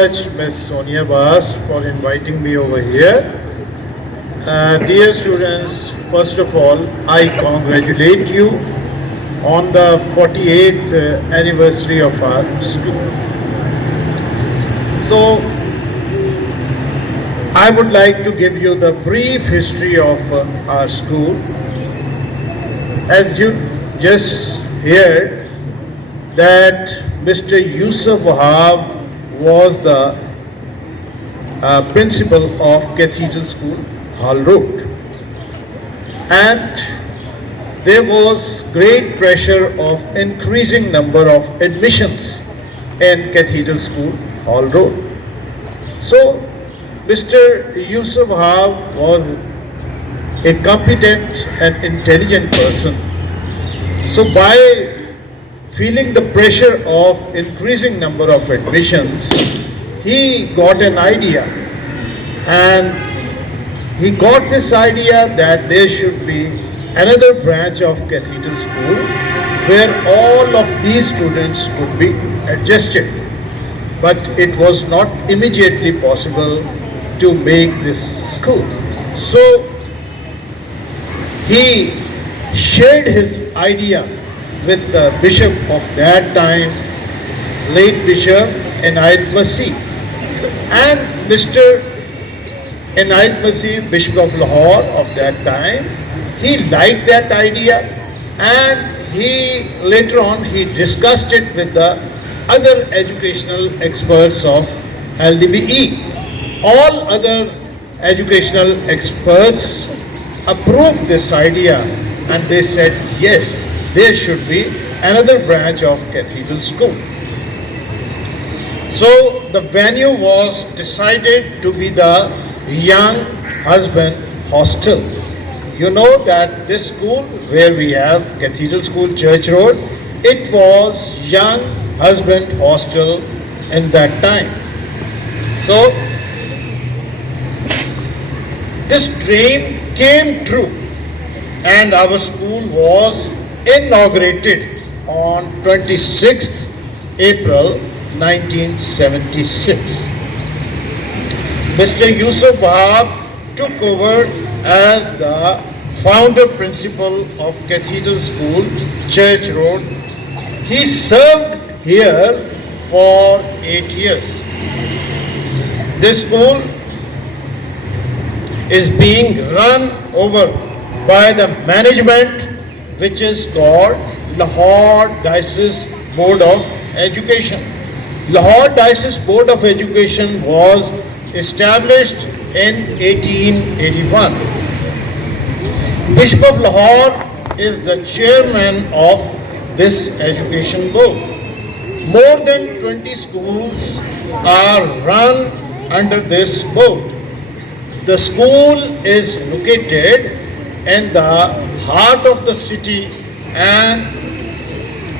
Much, Ms. Sonia Bas, for inviting me over here. Dear students, first of all, I congratulate you on the 48th anniversary of our school. So, I would like to give you the brief history of our school. As you just heard, that Mr. Yusuf Wahab was the principal of Cathedral School, Hall Road. And there was great pressure of increasing number of admissions in Cathedral School, Hall Road. So, Mr. Yusuf Wahab was a competent and intelligent person. So, by feeling the pressure of increasing number of admissions, he got an idea, and he got this idea that there should be another branch of Cathedral School where all of these students could be adjusted. But it was not immediately possible to make this school. So he shared his idea with the bishop of that time, late Bishop Inayat Masih. And Mr. Inayat Masih, Bishop of Lahore of that time, he liked that idea, and he later on he discussed it with the other educational experts of LDBE. All other educational experts approved this idea, and they said yes, there should be another branch of Cathedral School. So the venue was decided to be the Young Husband Hostel. You know that this school where we have Cathedral School, Church Road, it was Young Husband Hostel in that time. So this dream came true, and our school was inaugurated on 26th April 1976. Mr. Yusuf Wahab took over as the founder principal of Cathedral School, Church Road. He served here for 8 years. This school is being run over by the management, which is called Lahore Diocese Board of Education. Lahore Diocese Board of Education was established in 1881. Bishop of Lahore is the chairman of this education board. More than 20 schools are run under this board. The school is located in the heart of the city, and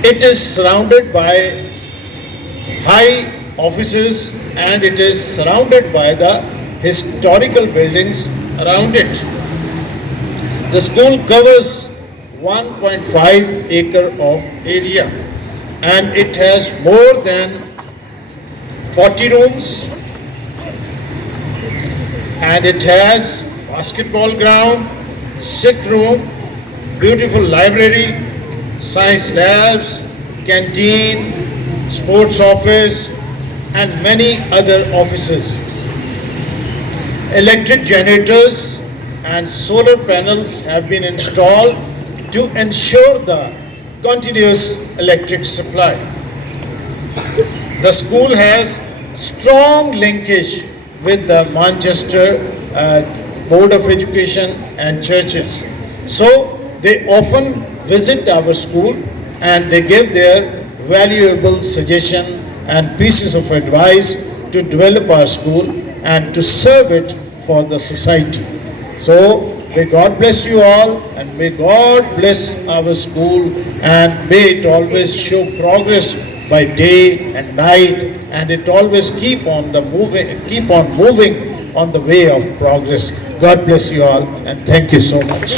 it is surrounded by high offices, and it is surrounded by the historical buildings around it. The school covers 1.5 acre of area, and it has more than 40 rooms, and it has basketball ground, sick room, beautiful library, science labs, canteen, sports office, and many other offices. Electric generators and solar panels have been installed to ensure the continuous electric supply. The school has strong linkage with the Manchester Board of Education and churches. So they often visit our school, and they give their valuable suggestion and pieces of advice to develop our school and to serve it for the society. So may God bless you all, and may God bless our school, and may it always show progress by day and night, and it always keep on moving on the way of progress. God bless you all, and thank you so much.